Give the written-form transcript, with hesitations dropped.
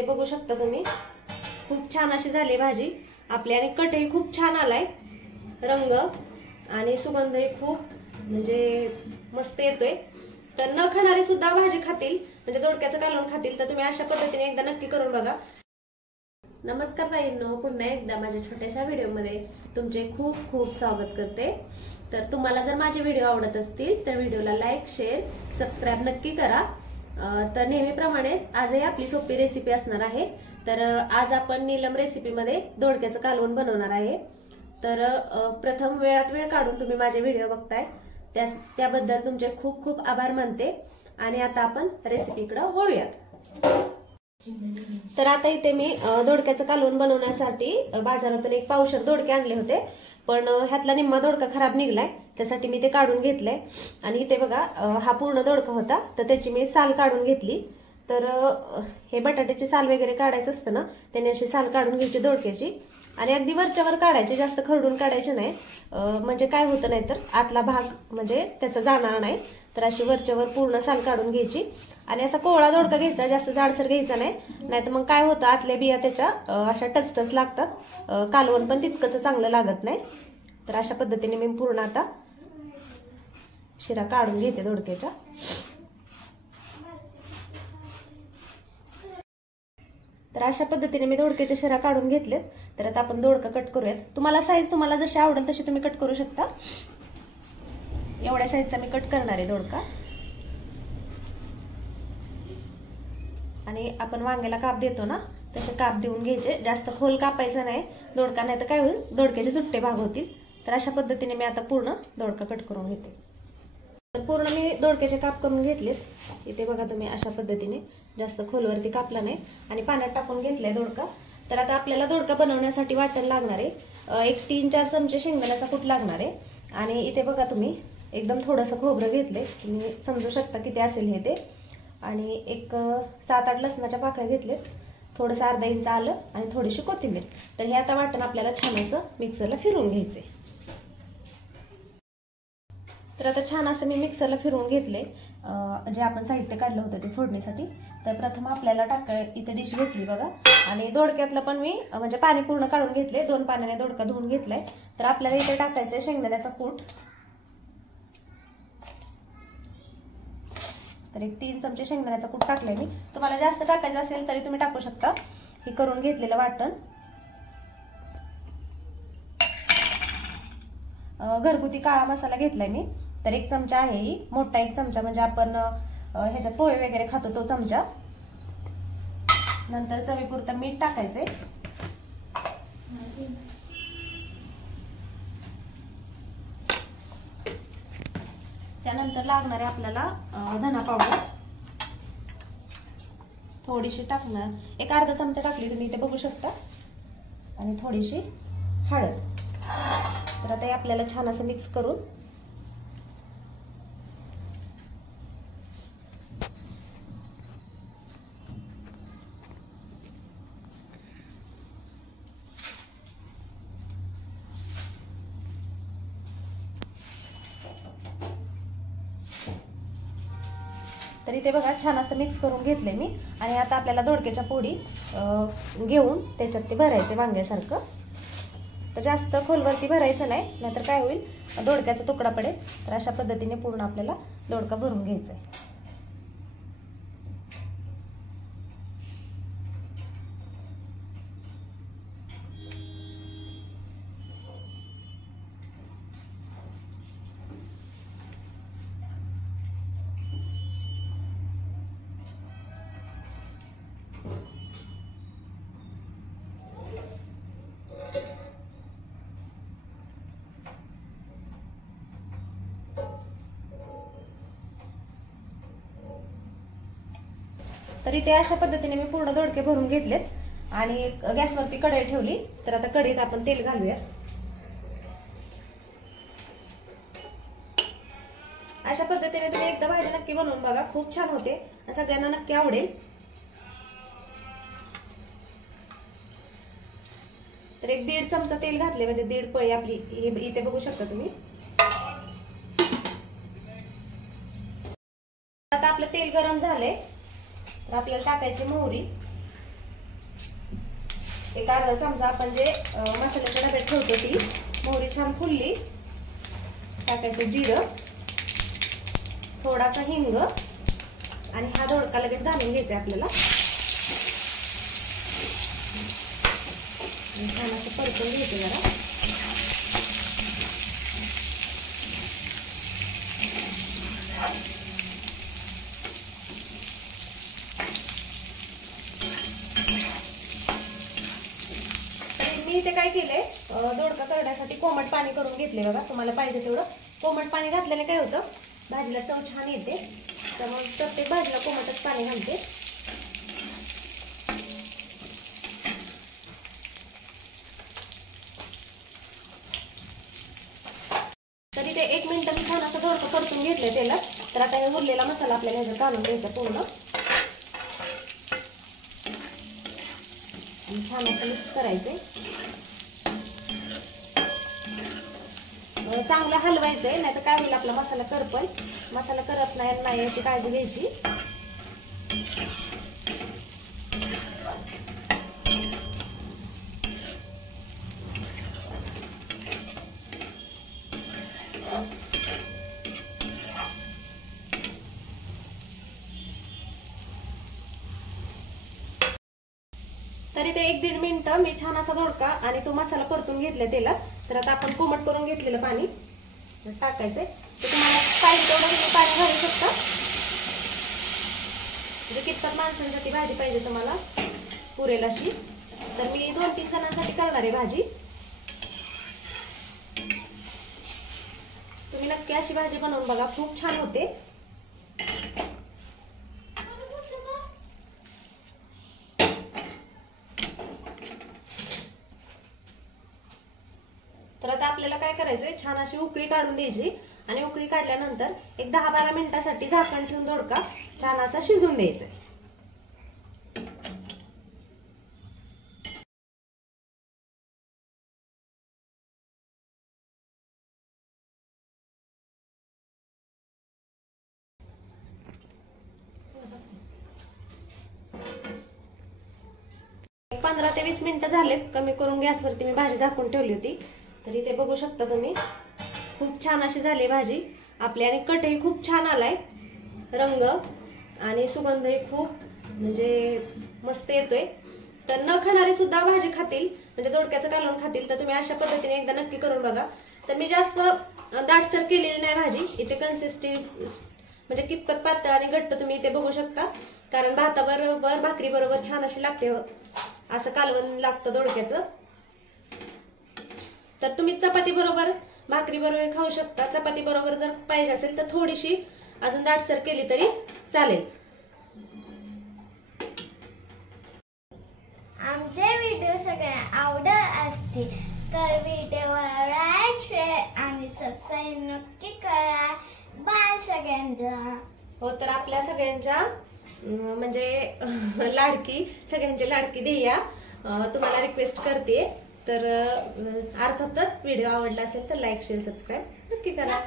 इथे बघू शकता तुम्ही, खूप छान अशी झाली भाजी आपली आणि कटही खूप छान आलाय, रंग आणि सुगंधही खूप म्हणजे मस्त येतोय। तर न खाणारे सुद्धा भाजी खातील, म्हणजे दोडक्याचं कालवण खातील, तर तुम्ही अशा पद्धतीने एकदा नक्की करून बघा। नमस्कार ताईंनो, पुन्हा एकदा माझ्या छोट्याशा व्हिडिओमध्ये तुमचे खूप खूप स्वागत करते। तर तुम्हाला जर माझे व्हिडिओ आवडत असतील तर व्हिडिओला लाईक, शेअर, सबस्क्राईब नक्की करा। तर नेहमीप्रमाणेच आजही आपली सोपी रेसिपी असणार आहे। तर आज आपण नीलम रेसिपीमध्ये दोडक्याचं कालवण बनवणार आहे। तर प्रथम वेळात वेळ काढून तुम्ही माझे व्हिडिओ बघताय त्याबद्दल तुमचे खूप खूप आभार मानते। आणि आता आपण रेसिपीकडे वळूयात। तर आता इथे मी दोडक्याचं कालवण बनवण्यासाठी बाजारातून एक पावशेर दोडके आणले होते, पण ह्यातला निम्मा दोडका खराब निघलाय, त्यासाठी मी ते काढून घेतलंय। आणि इथे बघा हा पूर्ण दोडका होता, तर त्याची मी साल काढून घेतली। तर हे बटाट्याची साल वगैरे काढायचं असतं ना, त्याने अशी साल काढून घ्यायची दोडक्याची आणि अगदी वरच्यावर काढायची, जास्त खरडून काढायचे नाही, म्हणजे काय होतं नाही तर आतला भाग म्हणजे त्याचा जाणार नाही। तर अशी वरच्यावर पूर्ण साल काढून घ्यायची आणि असा कोवळा दोडका घ्यायचा, जास्त जाडसर घ्यायचा नाही तर मग काय होतं आतल्या बिया त्याच्या अशा टचटच लागतात, कालवण पण तितकंच चांगलं लागत नाही। तर अशा पद्धतीने मी पूर्ण आता शिरा काढून घेते दोडक्याच्या। तर अशा पद्धतीने मी दोडक्याच्या शिरा काढून घेतलेत। तर आता आपण दोडका कट करूयात। तुम्हाला साईज तुम्हाला जशी आवडेल तशी तुम्ही कट करू शकता। एवढ्या साईजचा मी कट करणार आहे दोडका। आणि आपण वांग्याला काप देतो ना, तसे काप देऊन घ्यायचे, जास्त खोल कापायचा नाही दोडका, नाही तर काय होईल दोडक्याचे सुट्टे भाग होतील। तर अशा पद्धतीने मी आता पूर्ण दोडका कट करून घेते। तर पूर्ण मी दोडक्याचे काप करून घेतलेत। इथे बघा तुम्ही अशा पद्धतीने, जास्त खोलवरती कापला नाही आणि पाण्यात टाकून घेतलाय दोडका। तर आता आपल्याला दोडका बनवण्यासाठी वाटण लागणार आहे, एक 3-4 चमचे शेंगदाण्याचा कूट लागणार आहे। आणि इथे बघा तुम्ही एकदम थोडंसं खोबरं घेतले, तुम्ही समजू शकता किती असेल हे ते। आणि एक 7-8 लसणाच्या पाकळ्या घेतलेत, थोडंसं अर्धा इंच आलं आणि थोडीशी कोथिंबीर। तर हे आता वाटण आपल्याला छान असं मिक्सरला फिरवून घ्यायचंय। तर आता छान असं मी मिक्सरला फिरवून घेतले, जे आपण साहित्य काढलं होतं ते फोडणीसाठी। तर प्रथम आपल्याला इथे डिश घेतली बघा, आणि दोडक्यातलं पण मी म्हणजे पाणी पूर्ण काढून घेतले, 2 पाण्याने दोडका धुवून घेतलाय। तर आपल्याला इथे टाकायचंय शेंगदाण्याचा कूट। तर एक 3 चमचे शेंगदाण्याचा कूट टाकले मी, तुम्हाला जास्त टाकायचं असेल तरी तुम्ही टाकू शकता। हे करून घेतलेलं वाटण, घरगुती काळा मसाला घेतलाय मी, तर 1 चमचा आहे ही, मोठा 1 चमचा म्हणजे आपण ह्याच्यात पोहे वगैरे खातो तो चमचा। नंतर चवीपुरतं मीठ टाकायचंय, त्यानंतर लागणार आहे आपल्याला धना पावडर थोडीशी टाकणार, एक अर्धा चमचा टाकली तुम्ही इथे बघू शकता, आणि थोडीशी हळद। तर आता हे आपल्याला छान असं मिक्स करून तर इथे बघा छान असं मिक्स करून घेतले मी। आणि आता आपल्याला दोडक्याच्या फोडी घेऊन त्याच्यात ते भरायचे वांग्यासारखं। तर जास्त खोलवरती भरायचं नाही, नाहीतर काय होईल दोडक्याचा तुकडा पडेल। तर अशा पद्धतीने पूर्ण आपल्याला दोडका भरून घ्यायचा आहे। तर इथे अशा पद्धतीने मी पूर्ण दोडके भरून घेतलेत आणि गॅसवरती कढई ठेवली। तर आता कढईत आपण तेल घालूया। अशा पद्धतीने तुम्ही एकदा भाजी नक्की बनवून बघा, खूप छान होते आणि सगळ्यांना नक्की आवडेल। तर एक 1.5 चमचा तेल घातले, म्हणजे 1.5 पळी आपली इथे बघू शकता तुम्ही। आता आपलं तेल गरम झालंय, तर आपल्याला टाकायची मोहरी, एक अर्धा चमचा आपण जे मसाल्याच्या डब्यात ठेवतो ती मोहरी छान फुलली, टाकायचं जिरं, थोडासा हिंग आणि हा दोडका लगेच घालून घ्यायचा आपल्याला. छान असं परतून घ्यायचं जरा. मी इथे काय केलंय, दोडका करण्यासाठी कोमट पाणी करून घेतले बघा. तुम्हाला पाहिजे तेवढं कोमट पाणी घातल्याने काय होतं, भाजीला चव छान येते. त्यामुळे प्रत्येक भाजीला कोमटच पाणी घालते. तरी ते 1 मिनिट मी छान असं दोडका परतून घेतलंय तेलात. तर आता हे उरलेला मसाला आपल्याला ह्याच्यात घालून द्यायचा पूर्ण. छान असं मिक्स करायचंय. चांगलं हलवायचंय, नाही तर काय होईल आपला मसाला करपल. मसाला करप नाही याची काळजी घ्यायची. तरी ते 1-1.5 मिनिटं मी छान असा दोडका आणि तो मसाला परतून घेतला तेलात. तर आता आपण कोमट करून घेतलेलं पाणी टाकायचंय. तर तुम्हाला पाहिजे तेवढं तुम्ही पाणी घालू शकता. म्हणजे कितपत माणसांसाठी भाजी पाहिजे तुम्हाला पुरेल अशी. तर मी 2-3 जणांसाठी करणार आहे भाजी. तुम्ही नक्की अशी भाजी बनवून बघा, खूप छान होते. तर आता आपल्याला काय करायचंय, छान अशी उकळी काढून द्यायची आणि उकळी काढल्यानंतर एक 10-12 मिनिटांसाठी झाकण ठेवून दोडका छान असा शिजून द्यायचा. एक 15 ते 20 मिनिटं झालेत. कमी करून गॅसवरती मी भाजी झाकून ठेवली होती. तर इथे बघू शकता तुम्ही, खूप छान अशी झाली भाजी आपली. आणि कटही खूप छान आलाय, रंग आणि सुगंधही खूप म्हणजे मस्त येतोय. तर न खाणारे सुद्धा भाजी खातील, म्हणजे दोडक्याचं कालवण खातील. तर तुम्ही अशा पद्धतीने एकदा नक्की करून बघा. तर मी जास्त दाटसर केलेली नाही भाजी. इथे कन्सिस्टन्सी म्हणजे कितपत पातळ आणि घट्ट तुम्ही इथे बघू शकता. कारण भाताबरोबर भाकरी बरोबर छान अशी लागते, असं कालवण लागतं दोडक्याचं. तर तुम्ही चपाती बरोबर भाकरी बरोबर खाऊ शकता. चपाती बरोबर जर पाहिजे असेल तर थोडीशी अजून दाटसर केली तरी चालेल. आमचे व्हिडिओ सगळ्यांना आवडत असतील तर व्हिडिओवर लाईक, शेअर आणि सबस्क्राईब नक्की करा. बाय सगळ्यांना. हो, तर आपल्या सगळ्यांच्या म्हणजे सगळ्यांची लाडकी ध्येया तुम्हाला रिक्वेस्ट करते. तर अर्थातच व्हिडिओ आवडला असेल तर लाईक, शेअर, सबस्क्राईब नक्की करा.